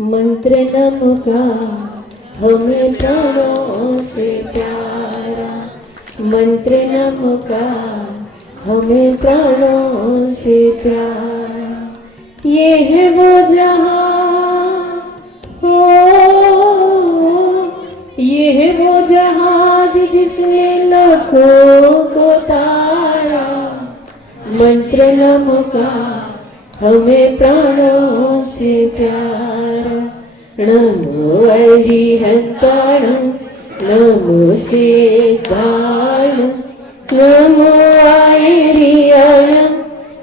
मंत्र नम का हमें प्राणों से प्यारा, मंत्र नम का हमें प्राणों से प्यारा। ये है वो जहां हो, ये है वो जहाज जिसने लाखों को तारा। मंत्र नम का हमें प्राणों से प्यारा। नमो अरिहंताणं नमो सीताणं नमो आयरियाणं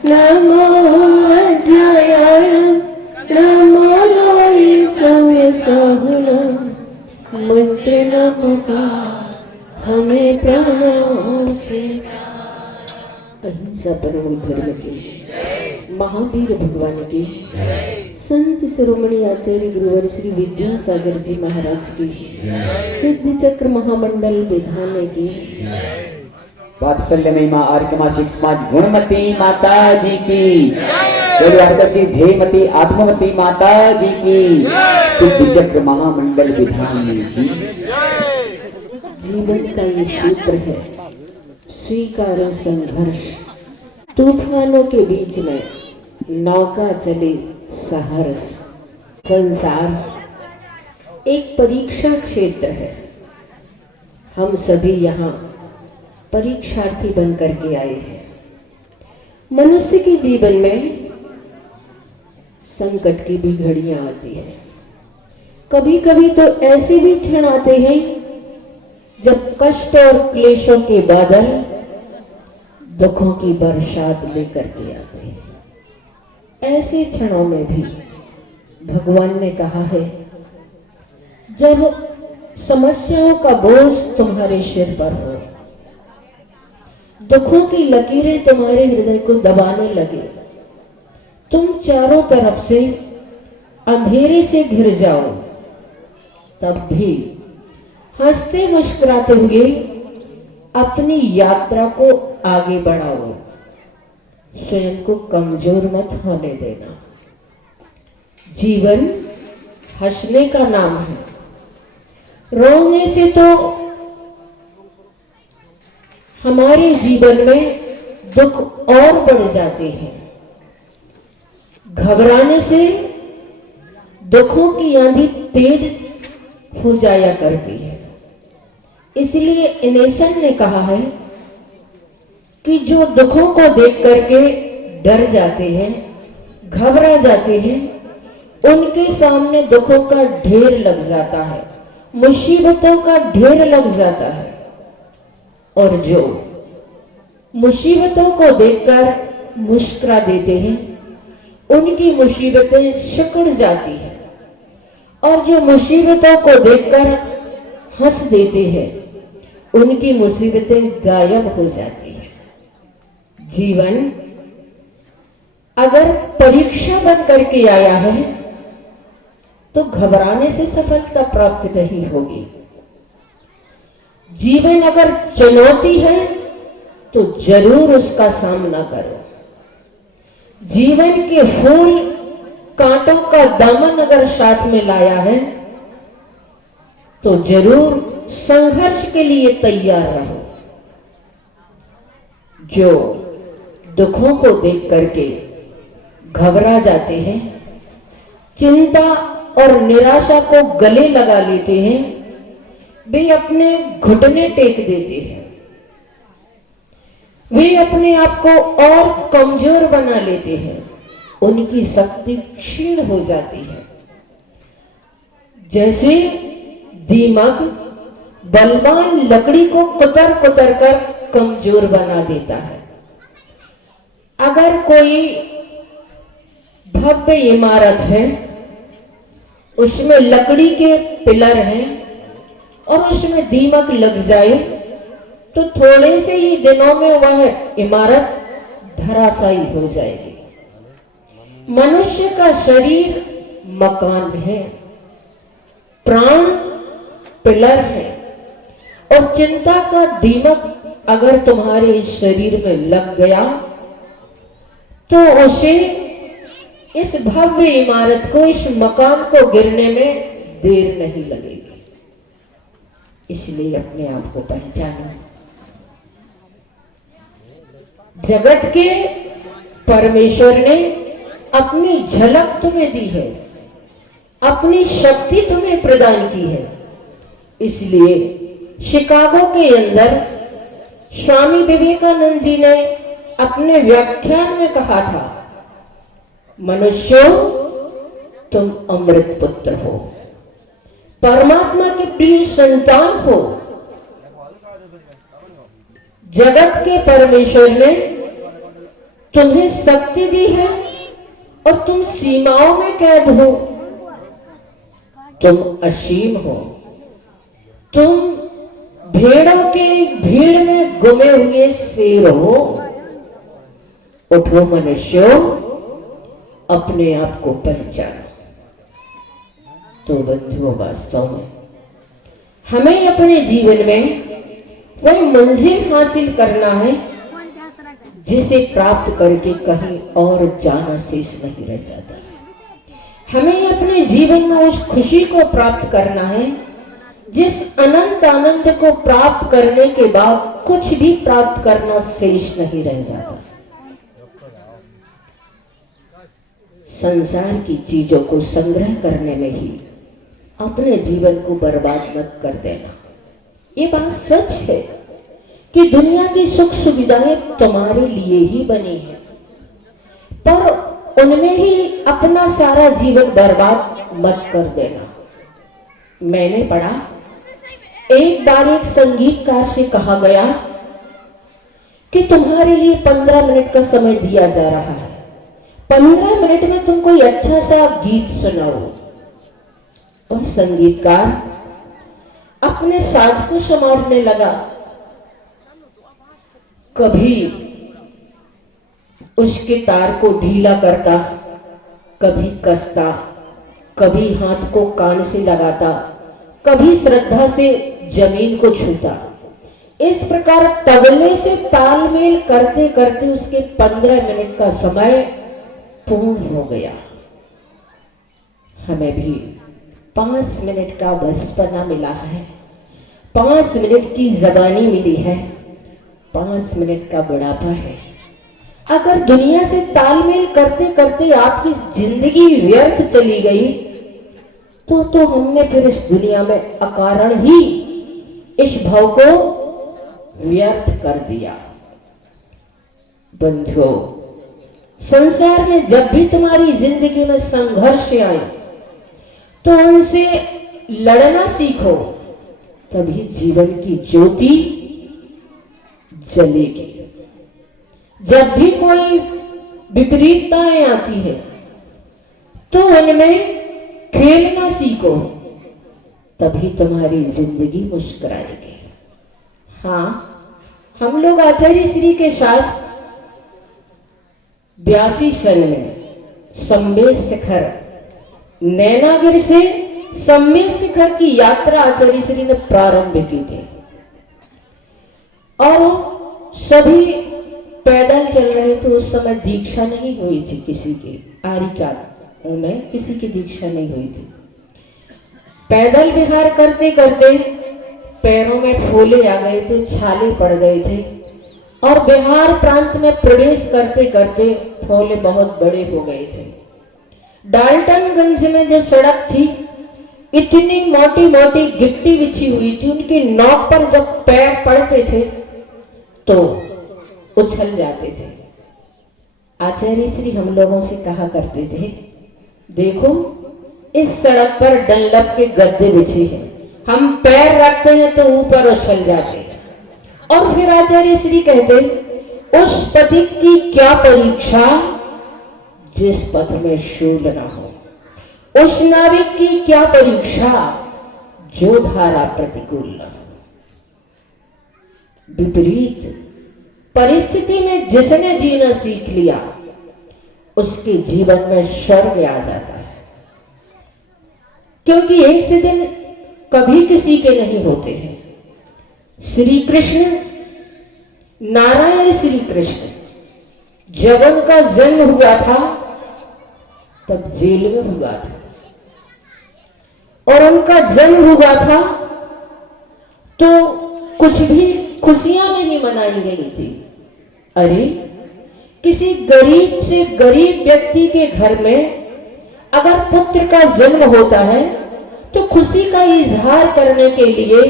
नमो अजयाणं नमो लोई सौम्य सहुणं। मंत्र नम का हमें प्राणों से। अहिंसा परम धर्म की, महावीर भगवान की, संत शिरोमणि आचार्य गुरुवर श्री विद्यासागर जी महाराज की, सिद्ध चक्र महामंडल विधान की, वात्सल्य महिमा आर्यमा समाज गुणमती माता जी की, कल्याणकसी धेयमती आत्मवती माता जी की, सिद्ध चक्र महामंडल विधान की। जीवन का ये सूत्र है, स्वीकारो संघर्ष। तूफानों के बीच में नौका चले सहर्ष। संसार एक परीक्षा क्षेत्र है। हम सभी यहाँ परीक्षार्थी बन करके आए हैं। मनुष्य के जीवन में संकट की भी घड़ियां आती है। कभी कभी तो ऐसे भी क्षण आते हैं जब कष्ट और क्लेशों के बादल दुखों की बरसात लेकर के आते हैं। ऐसे क्षणों में भी भगवान ने कहा है, जब समस्याओं का बोझ तुम्हारे सिर पर हो, दुखों की लकीरें तुम्हारे हृदय को दबाने लगे, तुम चारों तरफ से अंधेरे से घिर जाओ, तब भी हंसते मुस्कुराते हुए अपनी यात्रा को आगे बढ़ाओ। स्वयं को कमजोर मत होने देना। जीवन हंसने का नाम है। रोने से तो हमारे जीवन में दुख और बढ़ जाते हैं। घबराने से दुखों की आंधी तेज हो जाया करती है। इसलिए इनेसन ने कहा है कि जो दुखों को देख करके डर जाते हैं, घबरा जाते हैं, उनके सामने दुखों का ढेर लग जाता है, मुसीबतों का ढेर लग जाता है। और जो मुसीबतों को देखकर मुस्कुरा देते हैं, उनकी मुसीबतें सिकुड़ जाती हैं। और जो मुसीबतों को देखकर हंस देते हैं, उनकी मुसीबतें गायब हो जाती हैं। जीवन अगर परीक्षा बन करके आया है तो घबराने से सफलता प्राप्त नहीं होगी। जीवन अगर चुनौती है तो जरूर उसका सामना करो। जीवन के फूल कांटों का दामन अगर साथ में लाया है तो जरूर संघर्ष के लिए तैयार रहो। जो दुखों को देख करके घबरा जाते हैं, चिंता और निराशा को गले लगा लेते हैं, वे अपने घुटने टेक देते हैं। वे अपने आप को और कमजोर बना लेते हैं। उनकी शक्ति क्षीण हो जाती है। जैसे दीमक बलवान लकड़ी को कुतर कुतर कर कमजोर बना देता है। अगर कोई भव्य इमारत है, उसमें लकड़ी के पिलर हैं और उसमें दीमक लग जाए तो थोड़े से ही दिनों में वह इमारत धराशायी हो जाएगी। मनुष्य का शरीर मकान है, प्राण पिलर है और चिंता का दीमक अगर तुम्हारे इस शरीर में लग गया तो उसे, इस भव्य इमारत को, इस मकान को गिरने में देर नहीं लगेगी। इसलिए अपने आप को पहचानो। जगत के परमेश्वर ने अपनी झलक तुम्हें दी है, अपनी शक्ति तुम्हें प्रदान की है। इसलिए शिकागो के अंदर स्वामी विवेकानंद जी ने अपने व्याख्यान में कहा था, मनुष्यों तुम अमृत पुत्र हो, परमात्मा के प्रिय संतान हो। जगत के परमेश्वर ने तुम्हें शक्ति दी है और तुम सीमाओं में कैद हो। तुम असीम हो, तुम भेड़ों के भीड़ में गुमे हुए शेर हो। उठो मनुष्यों, अपने आप को पहचानो। तो बंधुओं, वास्तव में हमें अपने जीवन में वही मंजिल हासिल करना है जिसे प्राप्त करके कहीं और जाना शेष नहीं रह जाता। हमें अपने जीवन में उस खुशी को प्राप्त करना है जिस अनंत आनंद को प्राप्त करने के बाद कुछ भी प्राप्त करना शेष नहीं रह जाता। संसार की चीजों को संग्रह करने में ही अपने जीवन को बर्बाद मत कर देना। ये बात सच है कि दुनिया की सुख सुविधाएं तुम्हारे लिए ही बनी है, पर उनमें ही अपना सारा जीवन बर्बाद मत कर देना। मैंने पढ़ा, एक बार एक संगीतकार से कहा गया कि तुम्हारे लिए 15 मिनट का समय दिया जा रहा है, 15 मिनट में तुम कोई अच्छा सा गीत सुनाओ। वह संगीतकार अपने साज को संवारने लगा। कभी उसके तार को ढीला करता, कभी कसता, कभी हाथ को कान से लगाता, कभी श्रद्धा से जमीन को छूता। इस प्रकार तबले से तालमेल करते करते उसके 15 मिनट का समय पूर्ण हो गया। हमें भी 5 मिनट का बचपना मिला है, 5 मिनट की जबानी मिली है, 5 मिनट का बुढ़ापा है। अगर दुनिया से तालमेल करते करते आपकी जिंदगी व्यर्थ चली गई तो हमने फिर इस दुनिया में अकारण ही इस भाव को व्यर्थ कर दिया। बंधुओं, संसार में जब भी तुम्हारी जिंदगी में संघर्ष आए तो उनसे लड़ना सीखो, तभी जीवन की ज्योति जलेगी। जब भी कोई विपरीतताएं आती है तो उनमें खेलना सीखो, तभी तुम्हारी जिंदगी मुस्कुराएगी। हाँ, हम लोग आचार्य श्री के साथ 82 सन में सम्मेद शिखर, नैनागिर से सम्मेद शिखर की यात्रा आचार्य श्री ने प्रारंभ की थी और सभी पैदल चल रहे थे। उस समय दीक्षा नहीं हुई थी किसी की, आर्यिका में किसी की दीक्षा नहीं हुई थी। पैदल विहार करते करते पैरों में फोले आ गए थे, छाले पड़ गए थे और बिहार प्रांत में प्रवेश करते करते फोले बहुत बड़े हो गए थे। डाल्टनगंज में जो सड़क थी, इतनी मोटी मोटी गिट्टी बिछी हुई थी, उनकी नोक पर जब पैर पड़ते थे तो उछल जाते थे। आचार्य श्री हम लोगों से कहा करते थे, देखो इस सड़क पर डनलप के गद्दे बिछे हैं, हम पैर रखते हैं तो ऊपर उछल जाते हैं। और फिर आचार्य श्री कहते, उस पथिक की क्या परीक्षा जिस पथ में शूल न हो, उस नाविक की क्या परीक्षा जो धारा प्रतिकूल न हो। विपरीत परिस्थिति में जिसने जीना सीख लिया उसके जीवन में स्वर्ग आ जाता है, क्योंकि एक से दिन कभी किसी के नहीं होते हैं। श्री कृष्ण नारायण श्री कृष्ण जब उनका जन्म हुआ था तब जेल में हुआ था, और उनका जन्म हुआ था तो कुछ भी खुशियां नहीं मनाई गई थी। अरे किसी गरीब से गरीब व्यक्ति के घर में अगर पुत्र का जन्म होता है तो खुशी का इजहार करने के लिए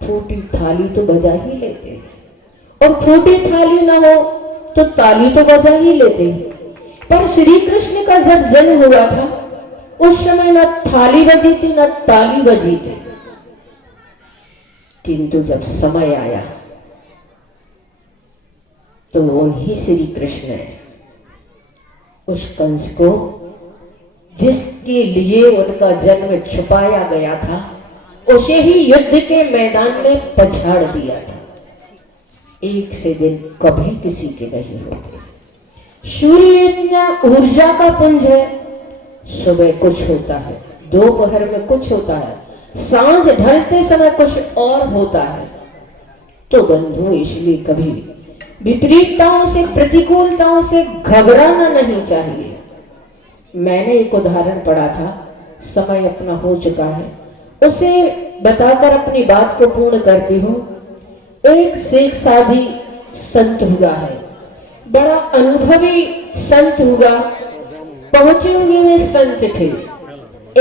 फूटी थाली तो बजा ही लेते हैं, और फूटी थाली ना हो तो ताली तो बजा ही लेते हैं। पर श्री कृष्ण का जब जन्म हुआ था उस समय न थाली बजी थी न ताली बजी थी, किंतु जब समय आया तो उन्हीं श्री कृष्ण ने उस कंस को, जिसके लिए उनका जन्म छुपाया गया था, उसे ही युद्ध के मैदान में पछाड़ दिया था। एक से दिन कभी किसी के नहीं होते। सूर्य इतना ऊर्जा का पुंज है, सुबह कुछ होता है, दोपहर में कुछ होता है, सांझ ढलते समय कुछ और होता है। तो बंधु इसलिए कभी विपरीतताओं से, प्रतिकूलताओं से घबराना नहीं चाहिए। मैंने एक उदाहरण पढ़ा था, समय अपना हो चुका है, उसे बताकर अपनी बात को पूर्ण करती हूँ। एक सिख साधी संत हुआ है, बड़ा अनुभवी संत हुआ, पहुंचे हुए वे संत थे।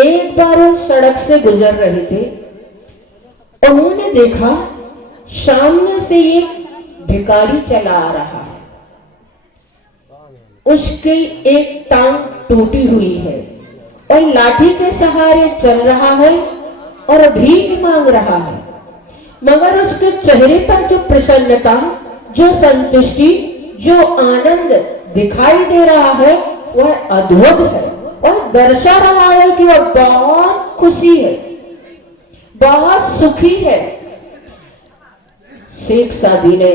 एक बार वो सड़क से गुजर रहे थे, उन्होंने देखा सामने से एक भिखारी चला आ रहा है, उसकी एक टांग टूटी हुई है और लाठी के सहारे चल रहा है और भीख मांग रहा है, मगर उसके चेहरे पर जो प्रसन्नता, जो संतुष्टि, जो आनंद दिखाई दे रहा है वह अद्भुत है, और दर्शा रहा है कि वह बहुत खुशी है, बहुत सुखी है। शेख सादी ने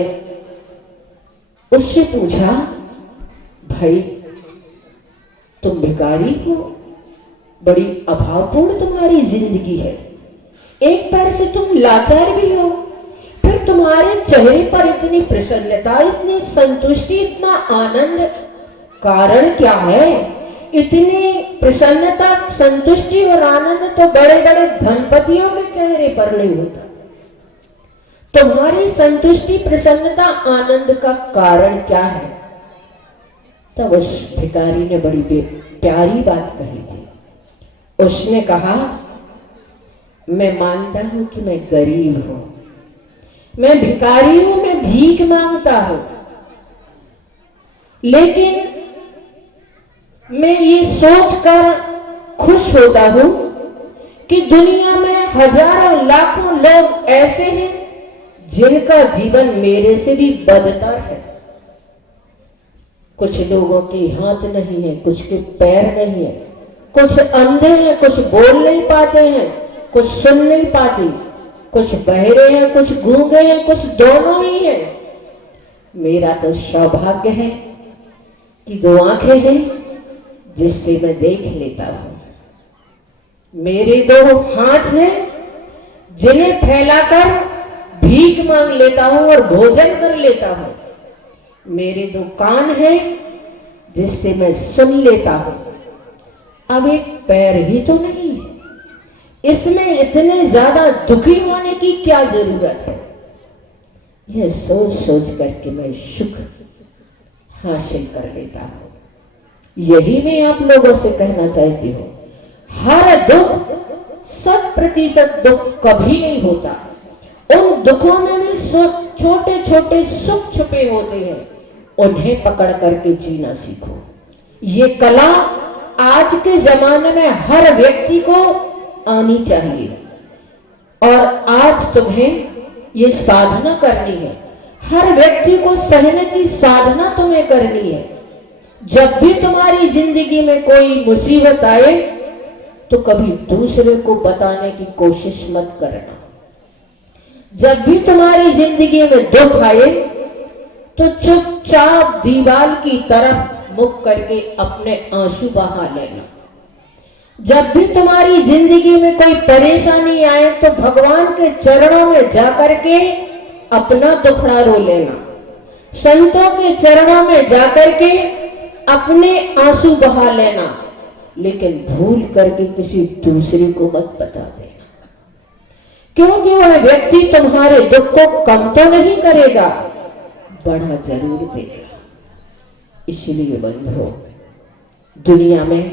उससे पूछा, भाई तुम भिखारी हो, बड़ी अभावपूर्ण तुम्हारी जिंदगी है, एक पैर से तुम लाचार भी हो, फिर तुम्हारे चेहरे पर इतनी प्रसन्नता, इतनी संतुष्टि, इतना आनंद, कारण क्या है? इतनी प्रसन्नता, संतुष्टि और आनंद तो बड़े बड़े धनपतियों के चेहरे पर नहीं होता। तुम्हारी संतुष्टि, प्रसन्नता, आनंद का कारण क्या है? तब उस भिखारी ने बड़ी प्यारी बात कही थी। उसने कहा, मैं मानता हूं कि मैं गरीब हूं, मैं भिखारी हूं, मैं भीख मांगता हूं, लेकिन मैं ये सोचकर खुश होता हूं कि दुनिया में हजारों लाखों लोग ऐसे हैं जिनका जीवन मेरे से भी बदतर है। कुछ लोगों के हाथ नहीं है, कुछ के पैर नहीं है, कुछ अंधे हैं, कुछ बोल नहीं पाते हैं, कुछ सुन नहीं पाते, कुछ बहरे हैं, कुछ गूंगे हैं, कुछ दोनों ही हैं। मेरा तो सौभाग्य है कि दो आंखें हैं जिससे मैं देख लेता हूं, मेरे दो हाथ हैं जिन्हें फैलाकर भीख मांग लेता हूं और भोजन कर लेता हूं, मेरे दो कान हैं जिससे मैं सुन लेता हूं। अब एक पैर ही तो नहीं है, इसमें इतने ज्यादा दुखी होने की क्या जरूरत है? यह सोच सोच करके मैं सुख हासिल कर लेता हूं। यही मैं आप लोगों से कहना चाहती हूं, हर दुख 100% दुख कभी नहीं होता। उन दुखों में भी छोटे छोटे सुख छुपे होते हैं, उन्हें पकड़ करके जीना सीखो। ये कला आज के जमाने में हर व्यक्ति को आनी चाहिए, और आज तुम्हें ये साधना करनी है। हर व्यक्ति को सहने की साधना तुम्हें करनी है। जब भी तुम्हारी जिंदगी में कोई मुसीबत आए तो कभी दूसरे को बताने की कोशिश मत करना। जब भी तुम्हारी जिंदगी में दुख आए तो चुपचाप दीवार की तरफ मुख करके अपने आंसू बहा लेना। जब भी तुम्हारी जिंदगी में कोई परेशानी आए तो भगवान के चरणों में जाकर के अपना दुखड़ा रो लेना। संतों के चरणों में जाकर के अपने आंसू बहा लेना, लेकिन भूल करके किसी दूसरे को मत बता देना, क्योंकि वह व्यक्ति तुम्हारे दुख को कम तो नहीं करेगा, बढ़ा जरूर देगा। इसलिए बंधुओं, दुनिया में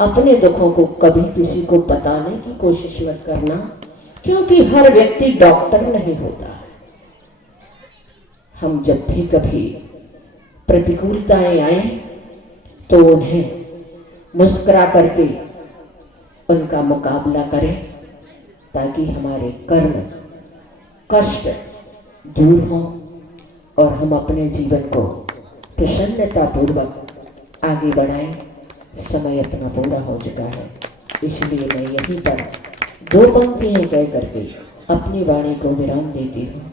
अपने दुखों को कभी किसी को बताने की कोशिश मत करना, क्योंकि हर व्यक्ति डॉक्टर नहीं होता है। हम जब भी कभी प्रतिकूलताएं आए तो उन्हें मुस्कुरा करके उनका मुकाबला करें, ताकि हमारे कर्म कष्ट दूर हो और हम अपने जीवन को प्रसन्नता पूर्वक आगे बढ़ाएं। समय अपना पूरा हो चुका है, इसलिए मैं यहीं पर 2 पंक्तियां कह करके अपनी वाणी को विराम देती हूँ।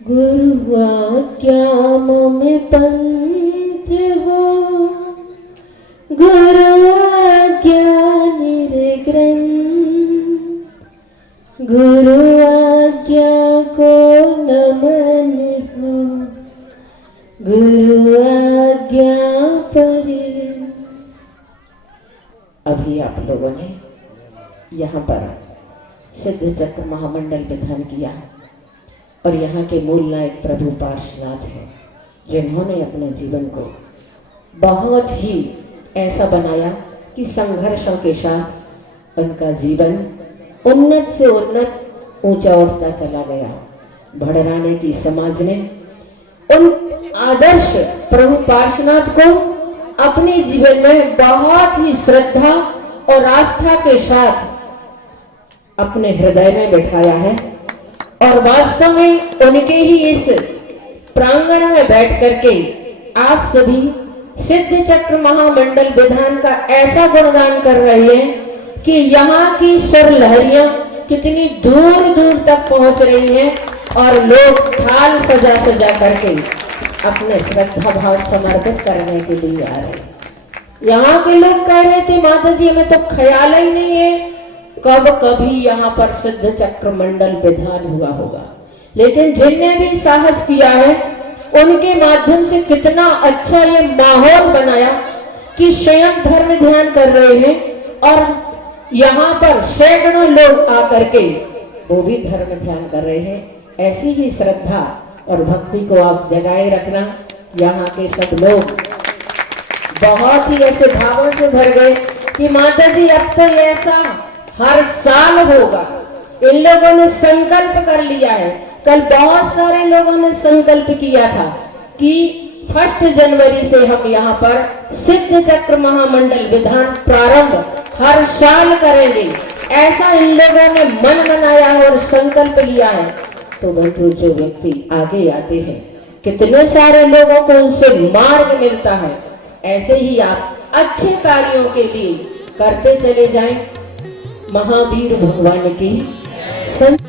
गुरु आज्ञा मम पंथ हो, गुरु आज्ञा निर्ग्रंथ, गुरु आज्ञा को नमन हो, गुरु आज्ञा पर। अभी आप लोगों ने यहाँ पर सिद्ध चक्र महामंडल विधान किया और यहाँ के मूल नायक प्रभु पार्श्वनाथ हैं, जिन्होंने अपने जीवन को बहुत ही ऐसा बनाया कि संघर्षों के साथ उनका जीवन उन्नत से उन्नत ऊंचा उठता चला गया। भड़राने की समाज ने उन आदर्श प्रभु पार्श्वनाथ को अपने जीवन में बहुत ही श्रद्धा और आस्था के साथ अपने हृदय में बिठाया है, और वास्तव में उनके ही इस प्रांगण में बैठ करके आप सभी सिद्ध चक्र महामंडल विधान का ऐसा गुणगान कर रहे हैं कि यहाँ की स्वर लहरियां कितनी दूर दूर तक पहुंच रही हैं, और लोग थाल सजा सजा करके अपने श्रद्धा भाव समर्पित करने के लिए आ रहे हैं। यहाँ के लोग कह रहे थे, माता जी हमें तो ख्याल ही नहीं है कब कभी यहाँ पर सिद्ध चक्र मंडल विधान हुआ होगा, लेकिन जिनने भी साहस किया है उनके माध्यम से कितना अच्छा ये माहौल बनाया कि स्वयं धर्म ध्यान कर रहे हैं, और यहाँ पर सैकड़ों लोग आकर के वो भी धर्म ध्यान कर रहे हैं। ऐसी ही श्रद्धा और भक्ति को आप जगाए रखना। यहाँ के सब लोग बहुत ही ऐसे भावों से भर गए कि माता जी अब तो ऐसा हर साल होगा। इन लोगों ने संकल्प कर लिया है। कल बहुत सारे लोगों ने संकल्प किया था कि 1 जनवरी से हम यहाँ पर सिद्ध चक्र महामंडल विधान प्रारंभ हर साल करेंगे। ऐसा इन लोगों ने मन बनाया और संकल्प लिया है। तो बंधु, जो व्यक्ति आगे आते हैं, कितने सारे लोगों को उनसे मार्ग मिलता है। ऐसे ही आप अच्छे कार्यों के लिए करते चले जाएं। महावीर भगवान की संत